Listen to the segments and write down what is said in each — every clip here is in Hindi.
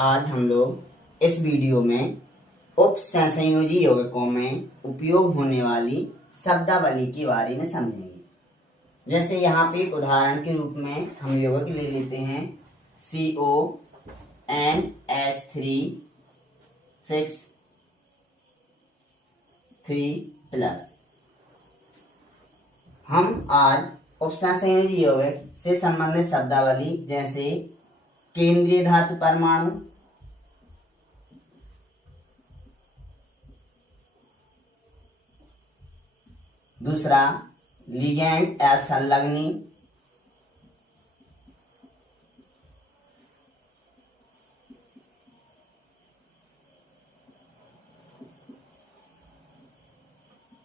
आज हम लोग इस वीडियो में उपसंयोजी यौगिकों में उपयोग होने वाली शब्दावली के बारे में समझेंगे। जैसे यहाँ पे एक उदाहरण के रूप में हम यौगिक ले लेते हैं CONH3 6 हम आज उपसंयोजी यौगिक से संबंधित शब्दावली जैसे केंद्रीय धातु परमाणु, दूसरा लिगैंड या संलग्नी,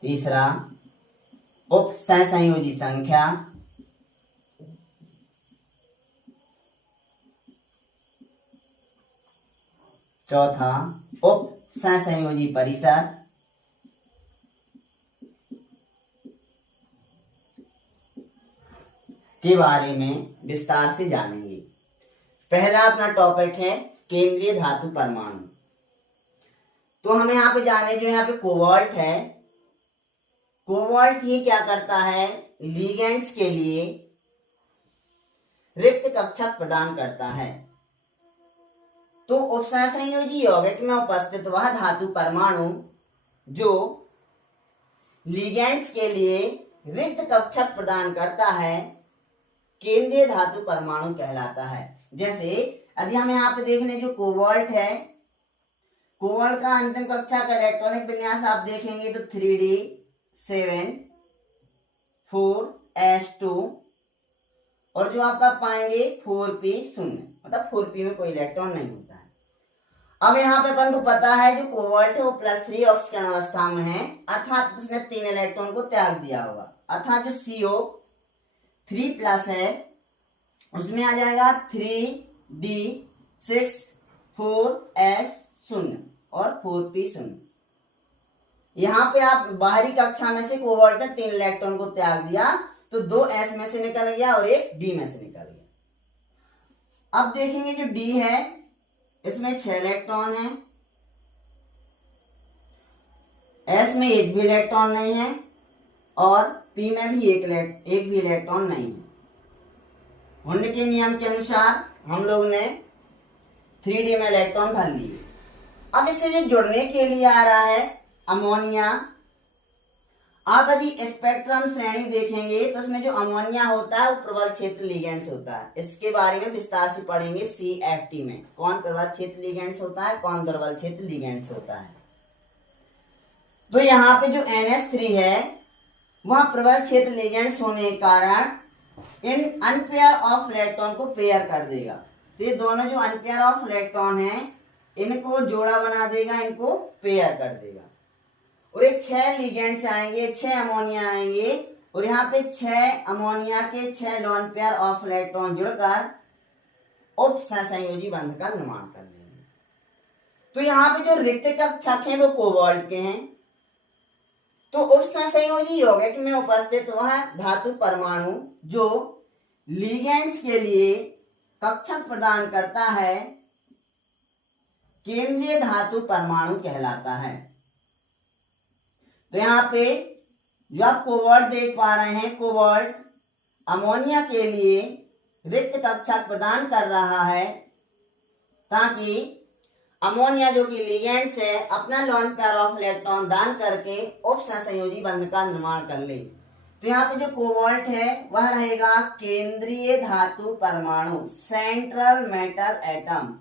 तीसरा उपसंयोजी संख्या, चौथा उपसंयोजी परिसर, के बारे में विस्तार से जानेंगे। पहला अपना टॉपिक है केंद्रीय धातु परमाणु। तो हमें यहाँ पे जाने जो यहाँ पे कोबाल्ट है, कोबाल्ट ही क्या करता है, लिगेंड्स के लिए रिक्त कक्षक प्रदान करता है। तो उपसंयोजी यौगिक में उपस्थित वह धातु परमाणु जो लिगेंड्स के लिए रिक्त कक्षक प्रदान करता है केंद्रीय धातु परमाणु कहलाता है। जैसे अभी हम यहाँ पे देख लें जो कोबाल्ट है, कोबाल्ट का अंतिम कक्षा का इलेक्ट्रॉनिक विन्यास आप देखेंगे तो 3d7 4s2 और जो आपका पाएंगे 4p0, मतलब 4p में कोई इलेक्ट्रॉन नहीं होता है। अब यहाँ पे अपन को पता है जो कोबाल्ट है वो +3 ऑक्सीकरण अवस्था में है, अर्थात उसने 3 इलेक्ट्रॉन को त्याग दिया होगा। अर्थात जो CO3+ है उसमें आ जाएगा 3d6 4s0 और 4p0। यहाँ पे आप बाहरी कक्षा में से कोबाल्ट ने 3 इलेक्ट्रॉन को त्याग दिया तो 2 s में से निकल गया और 1 d में से निकल गया। अब देखेंगे जो d है इसमें 6 इलेक्ट्रॉन है, s में एक भी इलेक्ट्रॉन नहीं है और p में भी एक भी इलेक्ट्रॉन नहीं है। हुंड के नियम के अनुसार हम लोग ने 3d में इलेक्ट्रॉन भर लिए। अब इससे जो जुड़ने के लिए आ रहा है अमोनिया, आप यदि स्पेक्ट्रम श्रेणी देखेंगे तो उसमें जो अमोनिया होता है वो प्रबल क्षेत्र लिगेंड्स होता है। इसके बारे में विस्तार से पढ़ेंगे CFT में, कौन प्रबल क्षेत्र लिगेंड्स होता है, कौन दुर्बल क्षेत्र लिगेंड्स होता है। तो यहाँ पे जो NH3 है वह प्रबल क्षेत्र लिगेंड्स होने के कारण इन अनपेयर ऑफ इलेक्ट्रॉन को पेयर कर देगा। तो ये दोनों जो अनपेयर ऑफ इलेक्ट्रॉन है इनको जोड़ा बना देगा, इनको पेयर कर देगा और एक 6 लिगेंड्स आएंगे, 6 अमोनिया आएंगे और यहाँ पे 6 अमोनिया के 6 लोन पेयर ऑफ इलेक्ट्रॉन जुड़कर उपसंयोजी बंध का निर्माण कर लेंगे। तो यहाँ पे जो रिक्त कक्षक है वो कोबाल्ट के हैं। तो उपसंयोजी यौगिक में उपस्थित वह धातु परमाणु जो लिगेंड्स के लिए कक्षक प्रदान करता है केंद्रीय धातु परमाणु कहलाता है। तो यहाँ पे जो आप कोबाल्ट देख पा रहे हैं, कोबाल्ट अमोनिया के लिए रिक्त कक्षक प्रदान कर रहा है ताकि अमोनिया जो कि लिगेंड्स है अपना लोन पेयर ऑफ इलेक्ट्रॉन दान करके उपसंयोजी बंध का निर्माण कर ले। तो यहाँ पे जो कोबाल्ट है वह रहेगा केंद्रीय धातु परमाणु, सेंट्रल मेटल एटम।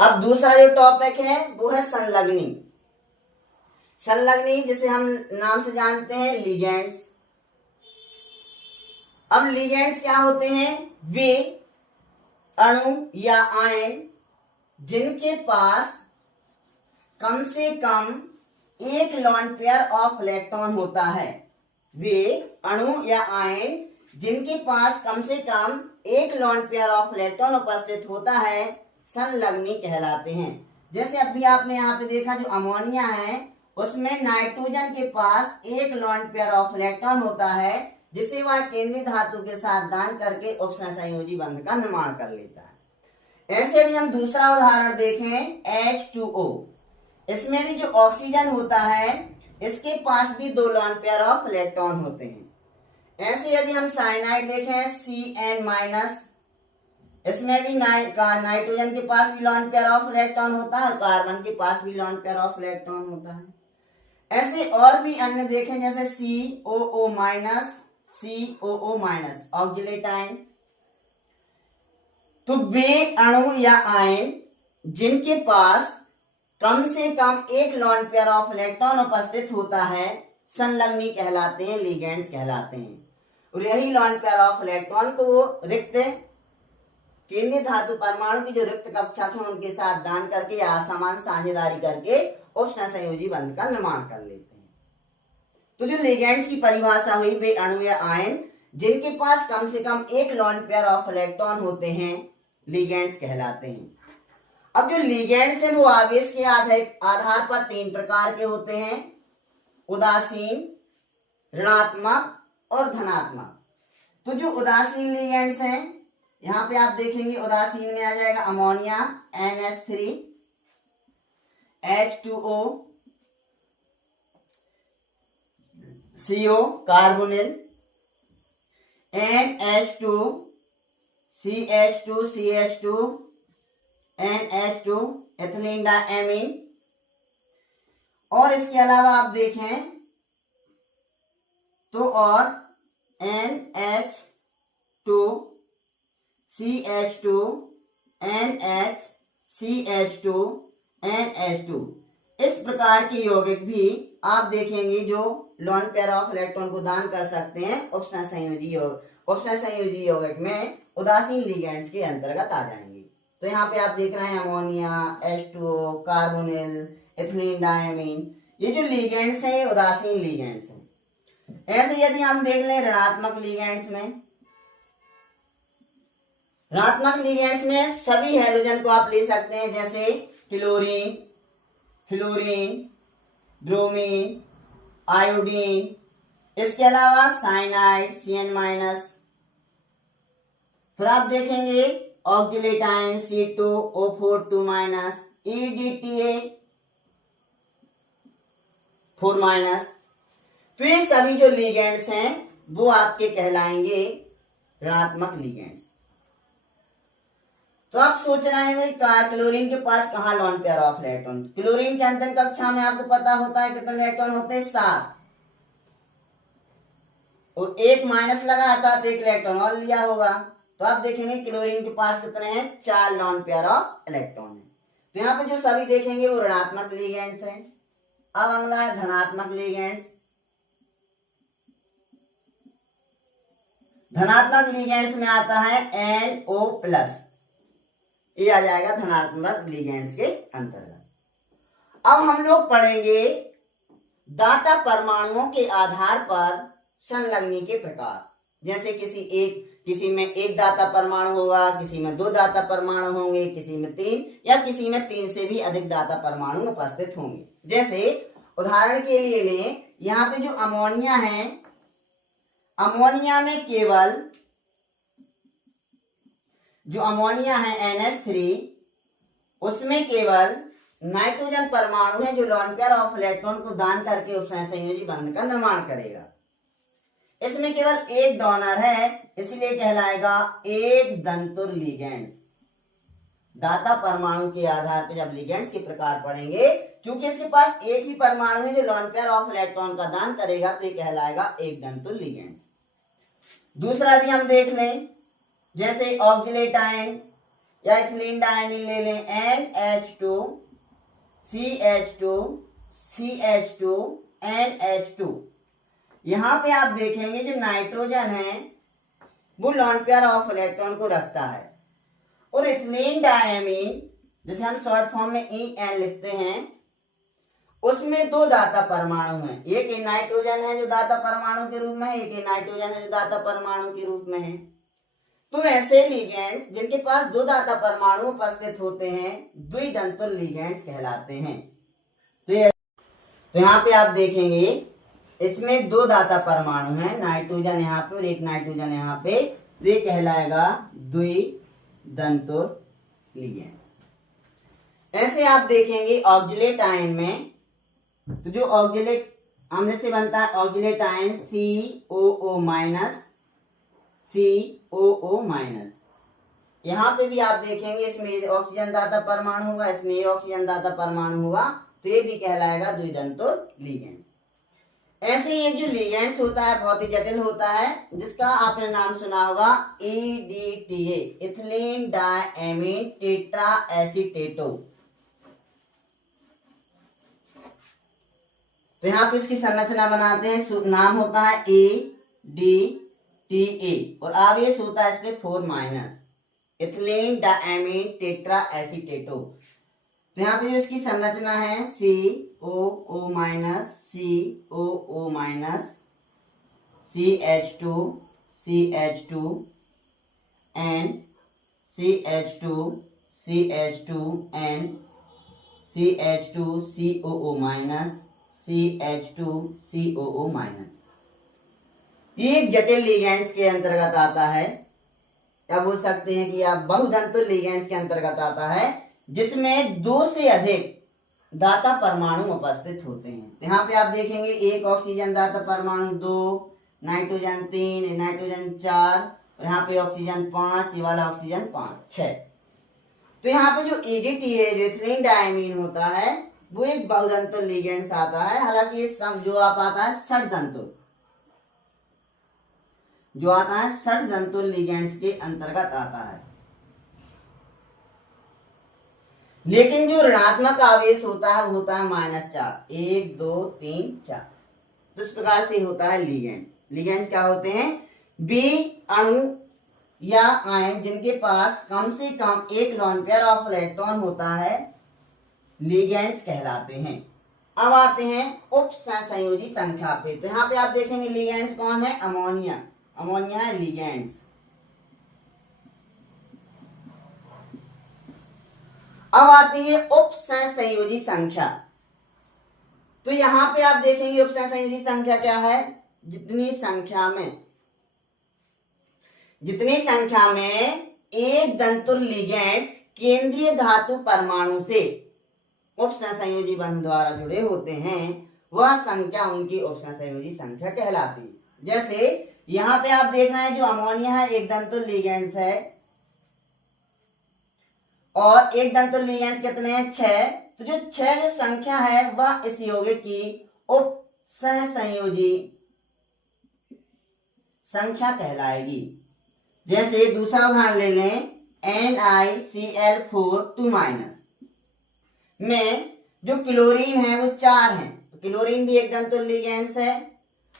अब दूसरा जो टॉपिक है वो है संलग्नी। संलग्नी जिसे हम नाम से जानते हैं लिगेंड्स। अब लिगेंड्स क्या होते हैं, वे अणु या आयन जिनके पास कम से कम एक लोन पेयर ऑफ इलेक्ट्रॉन होता है। वे अणु या आयन जिनके पास कम से कम एक लोन पेयर ऑफ इलेक्ट्रॉन उपस्थित होता है संलग्नी कहलाते हैं। जैसे अभी आपने यहाँ पे देखा जो अमोनिया है उसमें नाइट्रोजन के पास एक लोन पेयर ऑफ इलेक्ट्रॉन होता है, जिससे वह केंद्रीय धातु के साथ दान करके उपसंयोजी संयोजी बंध का निर्माण कर लेता है। ऐसे यदि हम दूसरा उदाहरण देखें H2O, इसमें भी जो ऑक्सीजन होता है इसके पास भी 2 लोन पेयर ऑफ इलेक्ट्रॉन होते हैं। ऐसे यदि हम साइनाइड देखें Cn-, इसमें भी नाइट्रोजन के पास भी लोन पेयर ऑफ इलेक्ट्रॉन होता है, कार्बन के पास भी लोन पेयर ऑफ इलेक्ट्रॉन होता है। ऐसे और भी अन्य देखें जैसे COO-, COO-, ऑक्सिलेट आयन। तो वे अणु या आयन जिनके पास कम से कम एक लोन पेयर ऑफ इलेक्ट्रॉन उपस्थित होता है संलग्नी कहलाते हैं, लिगेंड्स कहलाते हैं। और यही लोन पेयर ऑफ इलेक्ट्रॉन को वो रिक्त केंद्रीय धातु परमाणु की जो रिक्त कक्षा है उनके साथ दान करके या असमान साझेदारी करके उपसंयोजी बंध का निर्माण कर लेते हैं। तो जो लिगेंड्स की परिभाषा हुई, वे अणु या आयन जिनके पास कम से कम एक लोन पेयर ऑफ इलेक्ट्रॉन होते हैं लिगेंड्स कहलाते हैं। अब जो लिगेंड्स हैं वो आवेश के आधार पर 3 प्रकार के होते हैं, उदासीन, ऋणात्मक और धनात्मक। तो जो उदासीन लिगेंड्स हैं, यहां पे आप देखेंगे उदासीन में आ जाएगा ammonia NH3, H2O, CO carbonyl, NH2, CH2, CH2, NH2 ethylene diamine. और इसके अलावा आप देखें तो और NH2, CH2, NH, CH2, NH2। इस प्रकार के यौगिक भी आप देखेंगे जो लोन पेयर ऑफ इलेक्ट्रॉन को दान कर सकते हैं उपसंयोजी यौगिक में उदासीन लिगेंड्स के अंतर्गत आ जाएंगे। तो यहाँ पे आप देख रहे हैं ammonia, H2O, carbonyl, ethylene diamine, ये जो लिगेंड्स हैं उदासीन लिगेंड्स हैं। ऐसे यदि हम देख लें ऋणात्मक लिगेंड्स में सभी हैलोजन को आप ले सकते हैं, जैसे क्लोरीन, फ्लोरीन, ब्रोमीन, आयोडीन, इसके अलावा साइनाइड Cn-। फिर आप देखेंगे ऑक्सिलेट आयन C2O4 EDTA4-। तो ये सभी जो लिगेंड्स हैं वो आपके कहलाएंगे ऋणात्मक लिगेंड्स। तो आप सोच रहे हैं भाई क्लोरीन के पास कहां lone pair of electron. Chlorine के अंतिम कक्षा में आपको पता होता है कितने इलेक्ट्रॉन होते हैं, 7, और 1 माइनस लगा था तो 1 इलेक्ट्रॉन और लिया होगा। तो आप देखेंगे क्लोरीन के पास कितने हैं, 4 लोन पेयर ऑफ इलेक्ट्रॉन है। तो यहाँ पे जो सभी देखेंगे वो ऋणात्मक लिगेंड्स हैं। अब अगला है धनात्मक लिगेंड्स। धनात्मक लिगेंड्स में आता है NO+, ये आ जाएगा धनात्मक लिगेंड्स के अंतर्गत। अब हम लोग पढ़ेंगे दाता परमाणुओं के आधार पर संलग्नी के प्रकार। जैसे किसी में एक दाता परमाणु होगा, किसी में 2 दाता परमाणु होंगे, किसी में 3 या किसी में 3 से भी अधिक दाता परमाणु उपस्थित होंगे। जैसे उदाहरण के लिए लें, यहाँ पे जो अमोनिया है, अमोनिया में केवल जो अमोनिया है NH3, उसमें केवल नाइट्रोजन परमाणु है जो लोन पेयर ऑफ इलेक्ट्रॉन को दान करके उपसंयोजी बंध का निर्माण करेगा। इसमें केवल एक डोनर है, इसलिए कहलाएगा एक दंतुर लिगेंड्स। दाता परमाणु के आधार पर जब लिगेंड्स के प्रकार पढ़ेंगे, क्योंकि इसके पास एक ही परमाणु है जो लोन पेयर ऑफ इलेक्ट्रॉन का दान करेगा, तो ये कहलाएगा एक दंतुर लिगेंड्स। दूसरा भी हम देख लें, जैसे ऑक्सिलेट आयन या एथिलीन डायमीन ले लें, NH2, CH2, CH2, NH2। यहां पे आप देखेंगे जो नाइट्रोजन है वो लोन पेयर ऑफ इलेक्ट्रॉन को रखता है, और एथिलीन डायमीन जिसे हम शॉर्ट फॉर्म में EN लिखते हैं, उसमें 2 दाता परमाणु हैं। एक नाइट्रोजन है जो दाता परमाणु के रूप में है, एक नाइट्रोजन है जो दाता परमाणु के रूप में है। तो ऐसे लिगेंड्स जिनके पास 2 दाता परमाणु उपस्थित होते हैं द्विदंतुर लिगेंड्स कहलाते हैं। तो यहाँ पे आप देखेंगे इसमें दो दाता परमाणु हैं, नाइट्रोजन यहाँ पे और एक नाइट्रोजन यहाँ पे, ये कहलाएगा द्विदंतुर लिगेंड। ऐसे आप देखेंगे ऑक्जिलेट आयन में, तो जो ऑक्जिलेट आमने से बनता है oxalate ion COO minus, COO minus. यहाँ पे भी आप देखेंगे इसमें ऑक्सीजन दाता परमाणु होगा, इसमें ऑक्सीजन दाता परमाणु होगा, तो ये भी कहलाएगा द्विदंतुर लिगेंड। ऐसे ही एक जो लिगेंड्स होता है बहुत ही जटिल होता है, जिसका आपने नाम सुना होगा EDTA, इथिलीन डायमीन टेट्रा एसीटेटो। तो यहाँ पे इसकी संरचना बनाते हैं, नाम होता है EDTA और आवेश होता है इसमें 4-, इथिलीन डायमीन टेट्रा एसीटेटो। तो यहाँ पे जो इसकी संरचना है COO minus, COO minus, CH2 CH2 and CH2 CH2 and CH2 COO minus, CH2 COO minus. ये एक जटिल लिगेंड्स के अंतर्गत आता है, या बोल सकते हैं कि आप बहुदंतुर लिगेंड्स के अंतर्गत आता है, जिसमें 2 से अधिक दाता परमाणु उपस्थित होते हैं। यहाँ पे आप देखेंगे एक ऑक्सीजन दाता परमाणु 2, नाइट्रोजन 3, नाइट्रोजन 4 और यहाँ पे ऑक्सीजन 5, ये वाला ऑक्सीजन 5, 6। तो यहाँ पे जो EDTA है, जो इथिलीन डायमीन होता है, वो एक बहुदंतुर लिगेंड्स आता है। हालांकि ये सब जो आप आता है षटदंतुर, जो आता है षटदंतुर लिगेंड्स के अंतर्गत आता है। लेकिन जो ऋणात्मक आवेश होता है वो होता है -4, 1 2 3 4। तो इस प्रकार से होता है लिगेंड्स। लिगेंड्स क्या होते हैं? बी अणु या आयन जिनके पास कम से कम एक लोन पेयर ऑफ इलेक्ट्रॉन होता है, लिगेंड्स कहलाते हैं। अब आते हैं उप सहसंयोजी संख्या पे। तो यहाँ पे आप देखेंगे लिगेंड्स कौन है? अमोनिया, अमोनिया है लिगेंड्स। अब आती है उप सहसंयोजी संख्या। तो यहां पे आप देखेंगे उप सहसंयोजी संख्या क्या है? जितनी संख्या में एक दंतुर लिगेंड्स केंद्रीय धातु परमाणु से उप सहसंयोजी बंध द्वारा जुड़े होते हैं, वह संख्या उनकी उप सहसंयोजी संख्या कहलाती है। जैसे यहां पे आप देख रहे हैं जो अमोनिया है एक दंतुर लिगेंड्स है, और एक दंतुर लिगेंड्स कितने हैं? 6। तो जो 6 जो संख्या है वह इस यौगिक की उप सहसंयोजी संख्या कहलाएगी। जैसे दूसरा उदाहरण ले लें, NiCl4 2- में जो क्लोरीन है वो 4 है। तो क्लोरीन भी एक दंतुर लिगेंड्स है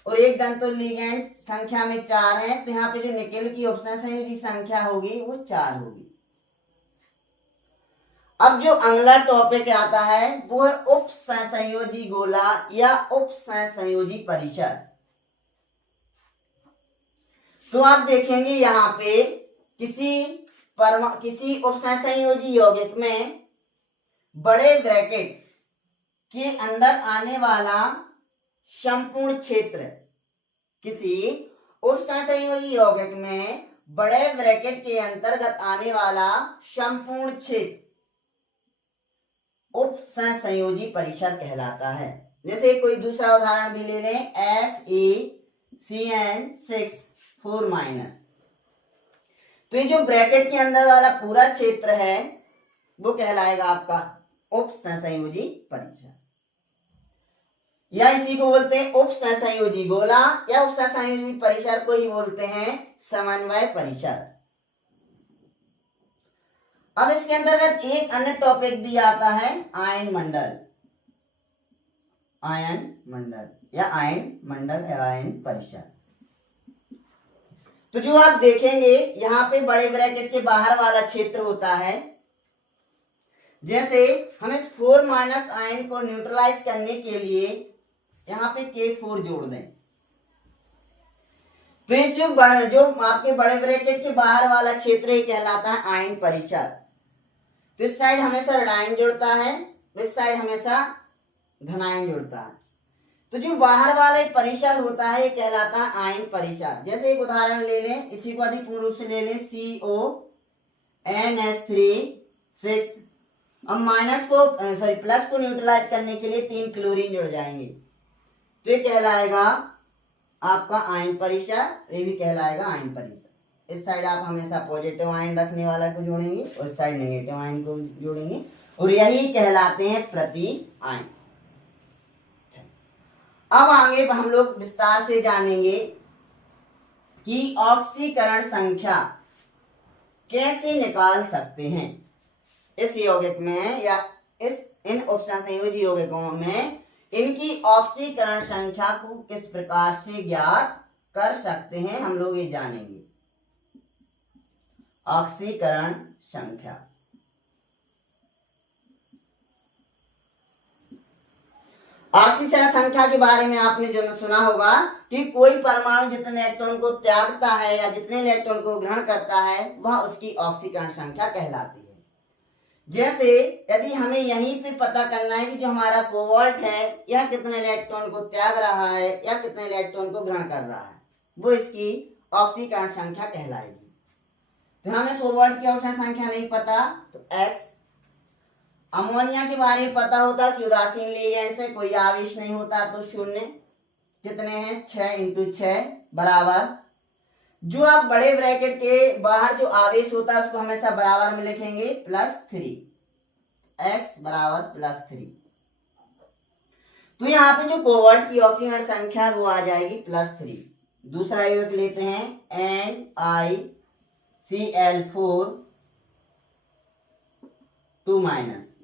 और एक दंतुर लिगेंड्स संख्या में 4 है। तो यहाँ पे जो निकेल की उप सहसंयोजी संख्या होगी वो 4 होगी। अब जो अगला टॉपिक आता है वो है उप सहसंयोजी गोला या उप सहसंयोजी परिसर। तो आप देखेंगे यहाँ पे किसी उप सहसंयोजी यौगिक में बड़े ब्रैकेट के अंदर आने वाला संपूर्ण क्षेत्र, किसी उप सहसंयोजी यौगिक में बड़े ब्रैकेट के अंतर्गत आने वाला संपूर्ण क्षेत्र उप सहसंयोजी परिसर कहलाता है। जैसे कोई दूसरा उदाहरण भी ले लें, FeCN6 4-। तो ये जो ब्रैकेट के अंदर वाला पूरा क्षेत्र है वो कहलाएगा आपका उप सहसंयोजी परिसर, या इसी को बोलते हैं उप सहसंयोजी गोला, या उप सहसंयोजी परिसर को ही बोलते हैं समन्वय परिसर। अब इसके अंतर्गत एक अन्य टॉपिक भी आता है आयन मंडल, आयन मंडल या आयन परिसर। तो जो आप देखेंगे यहाँ पे बड़े ब्रैकेट के बाहर वाला क्षेत्र होता है। जैसे हम इस 4- आयन को न्यूट्रलाइज करने के लिए यहाँ पे K4 जोड़ दें, तो इस जो आपके बड़े ब्रैकेट के बाहर वाला क्षेत्र ही कहलाता है आयन परिसर। तो इस साइड हमेशा ऋणायन जुड़ता है, इस साइड हमेशा धनायन जुड़ता है। तो जो बाहर वाला एक परिसर होता है ये कहलाता है आयन परिसर। जैसे एक उदाहरण ले लें, इसी को अधिक पूर्ण रूप से ले लें, CONH3 6। अब माइनस को सॉरी प्लस को न्यूट्रलाइज करने के लिए 3 क्लोरीन जुड़ जाएंगे, तो ये कहलाएगा आपका आयन परिसर, ये भी कहलाएगा आयन परिसर। इस साइड आप हमेशा पॉजिटिव आयन रखने वाला को जोड़ेंगे और इस साइड नेगेटिव आयन को जोड़ेंगे, और यही कहलाते हैं प्रति आयन। अब आगे हम लोग विस्तार से जानेंगे कि ऑक्सीकरण संख्या कैसे निकाल सकते हैं। इस यौगिक में या इन उपसंयोजी संयोजी यौगिकों में इनकी ऑक्सीकरण संख्या को किस प्रकार से ज्ञात कर सकते हैं, हम लोग ये जानेंगे। ऑक्सीकरण संख्या, ऑक्सीकरण संख्या के बारे में आपने जो सुना होगा कि कोई परमाणु जितने इलेक्ट्रॉन को त्यागता है या जितने इलेक्ट्रॉन को ग्रहण करता है वह उसकी ऑक्सीकरण संख्या कहलाती है। जैसे यदि हमें यहीं पे पता करना है कि जो हमारा कोबाल्ट है यह कितने इलेक्ट्रॉन को त्याग रहा है या कितने इलेक्ट्रॉन को ग्रहण कर रहा है, वो इसकी ऑक्सीकरण संख्या कहलाएगी। तो हमें कोबाल्ट की ऑक्सीकरण संख्या नहीं पता तो X। अमोनिया के बारे में पता होता कि उदासीन लिगेंड से कोई आवेश नहीं होता तो 0। कितने हैं 6 × 6 बराबर, जो आप बड़े ब्रैकेट के बाहर जो आवेश होता है उसको हमेशा बराबर में लिखेंगे +3, X बराबर +3। तो यहाँ पे जो कोबाल्ट की ऑक्सीकरण संख्या है वो आ जाएगी +3। दूसरा यौगिक लेते हैं NiCl4 2-।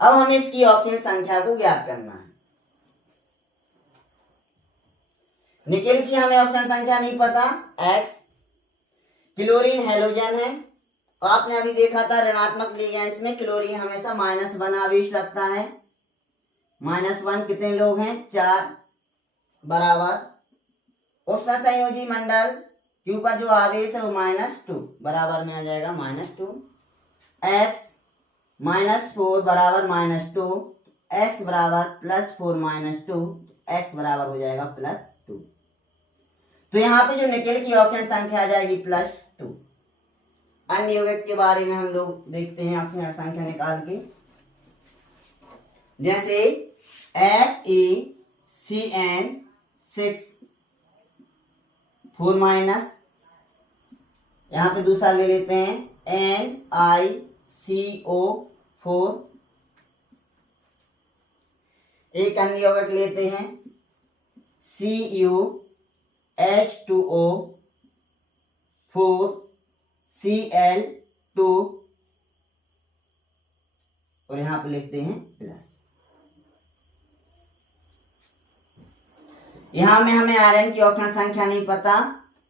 अब हमें इसकी ऑक्सीजन संख्या को ज्ञात करना है। निकेल की हमें ऑक्सीजन संख्या नहीं पता X। क्लोरीन हैलोजन है, आपने अभी देखा था ऋणात्मक लिगेंड्स में क्लोरीन हमेशा -1 आवेश रखता है। -1 कितने लोग हैं 4 बराबर उपसंयोजी मंडल के ऊपर जो आवेश है वो -2 बराबर में आ जाएगा -2। X -4 बराबर -2, X बराबर +4 -2, X बराबर हो जाएगा +2। तो यहाँ पे जो निकेल की ऑक्सीजन संख्या आ जाएगी +2। अन्य यौगिक के बारे में हम लोग देखते हैं ऑक्सीजन संख्या निकाल के। जैसे FeCN6 4-। यहाँ पे दूसरा ले लेते हैं NiCO4। एक अन्य यौगिक लेते हैं CuH2O4Cl2 और यहां पे लिखते हैं प्लस। यहां में हमें आयरन की ऑक्सीजन संख्या नहीं पता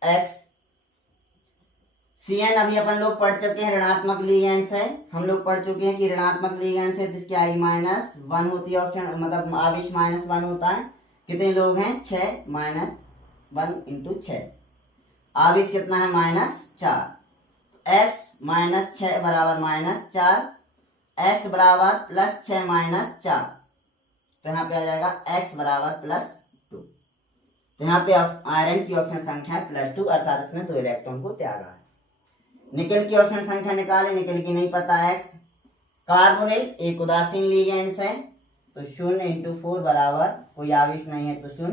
X। Cn अभी अपन लोग पढ़ चुके हैं ऋणात्मक लिगेंड्स है, हम लोग पढ़ चुके हैं कि ऋणात्मक लिगेंड्स है जिसकी आई -1 होती है ऑक्सीजन, मतलब आवेश -1 होता है। कितने लोग हैं 6 -1 × 6, आवेश कितना है -4। X -6 बराबर -4, X बराबर +6 -4, तो यहाँ पे आ जाएगा X बराबर +2। तो यहाँ पे आयरन की ऑक्सीजन संख्या है +2, अर्थात इसमें 2 इलेक्ट्रॉन को त्यागा है। निकेल की ऑक्सीजन संख्या निकालें, निकेल की नहीं पता X। कार्बोनिल एक उदासीन लिगेंड्स है तो 0 × 4 बराबर, कोई आवेश नहीं है तो 0,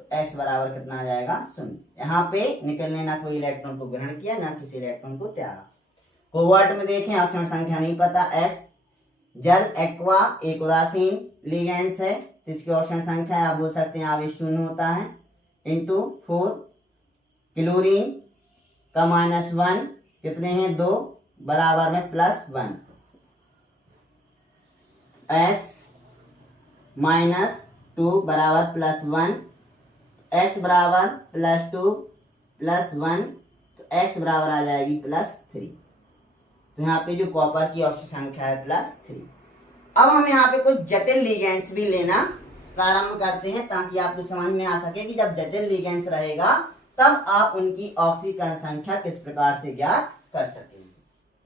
तो X बराबर कितना आ जाएगा 0। यहाँ पे निकेल ने ना कोई इलेक्ट्रॉन को ग्रहण किया ना किसी इलेक्ट्रॉन को त्यागा। कोबाल्ट में देखें ऑक्सीजन संख्या नहीं पता X। जल एक्वा एक उदासीन लिगेंड्स है तो इसकी ऑक्सीजन संख्या आप बोल सकते हैं आवेश 0 होता है × 4। क्लोरीन का -1 कितने हैं 2 बराबर में +1, X -2 बराबर +1, X बराबर +2 +1, तो X बराबर आ जाएगी +3। तो यहाँ पे जो कॉपर की ऑक्सीजन संख्या है +3। अब हम यहाँ पे कुछ जटिल लिगेंड्स भी लेना प्रारंभ करते हैं ताकि आपको समझ में आ सके कि जब जटिल लिगेंड्स रहेगा तब आप उनकी ऑक्सीकरण संख्या किस प्रकार से ज्ञात कर सकेंगे।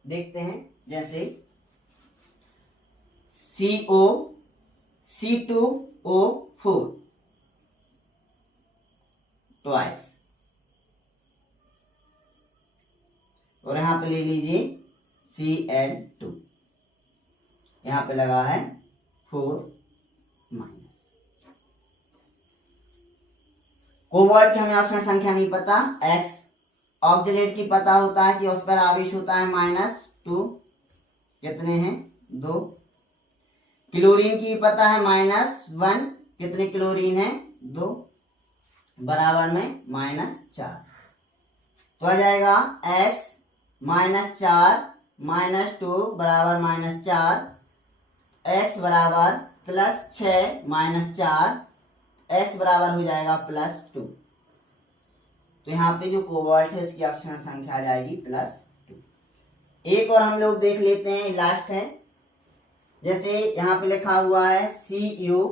देखते हैं, जैसे CO C2O4 ट्वाइस, और यहां पे ले लीजिए Cl2, यहां पे लगा है 4-। कोबाल्ट की हमें ऑप्शन संख्या नहीं पता, X। ऑक्जेलेट की पता होता है कि उस पर आवेश होता है -2, कितने हैं 2। क्लोरीन की पता है -1, कितने क्लोरीन है 2, बराबर में -4। तो आ जाएगा X -4 -2 बराबर -4, X बराबर +6 -4, X बराबर हो जाएगा +2। तो यहाँ पे जो कोबाल्ट है उसकी अक्षरण संख्या आ जाएगी +2। एक और हम लोग देख लेते हैं, लास्ट है। जैसे यहाँ पे लिखा हुआ है CuEDTA,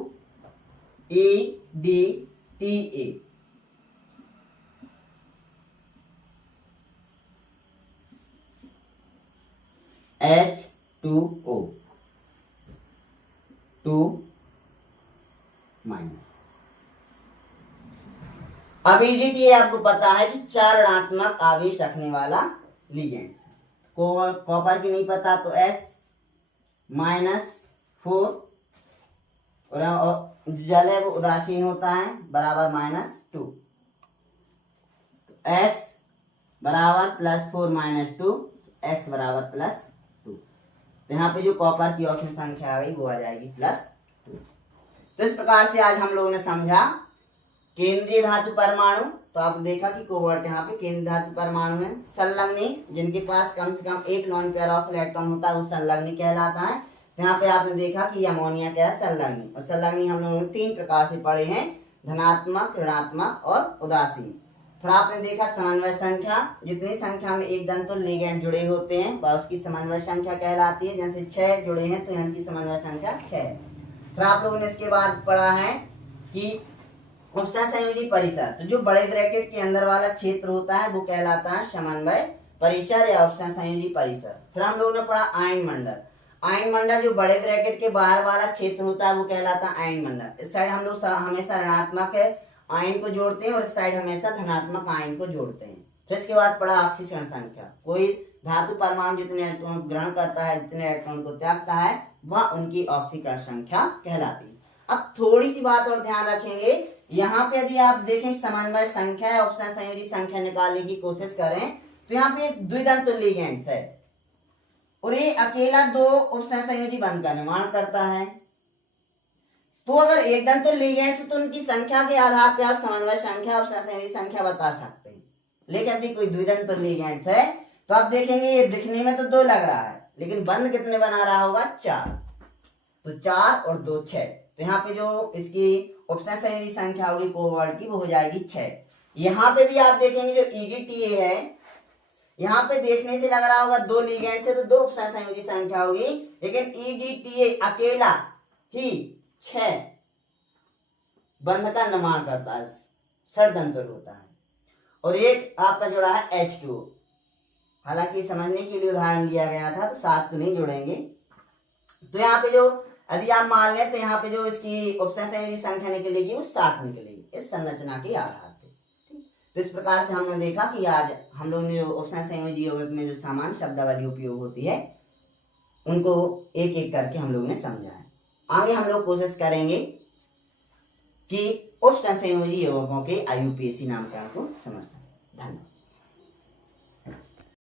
H2O 2-। अब EDTA आपको पता है कि 4 ऋणात्मक आवेश रखने वाला लिगेंड। कॉपर की नहीं पता तो X -4, और जल है वो उदासीन होता है, बराबर -2। X बराबर +4 -2, X बराबर +2। तो यहाँ पे जो कॉपर की ऑप्शन संख्या आ गई वो आ जाएगी +2। तो इस प्रकार से आज हम लोगों ने समझा केंद्रीय धातु परमाणु। तो आप देखा कि कोबाल्ट यहाँ पे केंद्रीय धातु परमाणु में संलग्नी, जिनके पास कम से कम एक लॉन पेयर ऑफ इलेक्ट्रॉन होता है वो संलग्नी कहलाता है। यहाँ पे आपने देखा कि अमोनिया क्या है, संलग्नी। और संलग्नी हम लोगों ने 3 प्रकार से पढ़े हैं, धनात्मक, ऋणात्मक और उदासीन। फिर आपने देखा समन्वय संख्या, जितनी संख्या में एक दंतुल लिगेंड जुड़े होते हैं वह उसकी समन्वय संख्या कहलाती है। जैसे 6 जुड़े हैं तो इनकी समन्वय संख्या 6 है। फिर आप लोगों ने इसके बाद पढ़ा है कि उपसंयोजी परिसर, तो जो बड़े ब्रैकेट के अंदर वाला क्षेत्र होता है वो कहलाता है समन्वय परिसर या उपसंयोजी परिसर। फिर हम लोगों ने पढ़ा आयन मंडल। आयन मंडल जो बड़े ब्रैकेट के बाहर वाला क्षेत्र होता है वो कहलाता है आयन मंडल। इस साइड हम लोग हमेशा ऋणात्मक आयन को जोड़ते हैं और इस साइड हमेशा धनात्मक आयन को जोड़ते हैं। फिर इसके बाद पढ़ा ऑक्सीकरण संख्या, कोई धातु परमाणु जितने इलेक्ट्रॉन ग्रहण करता है, जितने इलेक्ट्रॉन को त्यागता है, वह उनकी ऑक्सीकरण संख्या कहलाती है। अब थोड़ी सी बात और ध्यान रखेंगे, यहाँ पे यदि आप देखें समन्वय संख्या या उपसंयोजी संख्या निकालने की कोशिश करें तो यहाँ पे द्विदंत लिगेंड्स है और ये अकेला 2 उपसंयोजी बंध का निर्माण करता है। तो अगर एक दंत लिगेंड्स तो उनकी संख्या के आधार पर आप समन्वय संख्या उपसंयोजी संख्या बता सकते हैं। लेकिन यदि कोई द्विदंत लिगेंड्स है तो आप देखेंगे ये दिखने में तो 2 लग रहा है, लेकिन बंध कितने बना रहा होगा 4। तो 4 और 2 6। तो यहाँ पे जो इसकी उपसंयोजी संख्या होगी कोबाल्ट की वो हो जाएगी 6। यहाँ पे भी आप देखेंगे जो EDTA है, यहाँ पे देखने से लग रहा होगा 2 लिगेंड से तो 2 उपसंयोजी संख्या होगी, लेकिन EDTA अकेला ही 6 बंध का निर्माण करता है, षडदंतुल होता है। और एक आपका जुड़ा है H2O। हालांकि समझने के लिए उदाहरण दिया गया था तो 7 तो नहीं जुड़ेंगे। तो यहाँ पे जो यदि आप मान लें तो यहाँ पे जो इसकी उपसंयोजी संख्या निकलेगी वो 7 निकलेगी इस संरचना के आधार पे। तो इस प्रकार से हमने देखा कि आज हम लोग ने जो उपसंयोजी यौगिक में जो सामान्य शब्दावली उपयोग होती है उनको एक एक करके हम लोग ने समझा है। आगे हम लोग कोशिश करेंगे कि उपसंयोजी यौगिकों के IUPAC नामकरण को समझ सकें। धन्यवाद।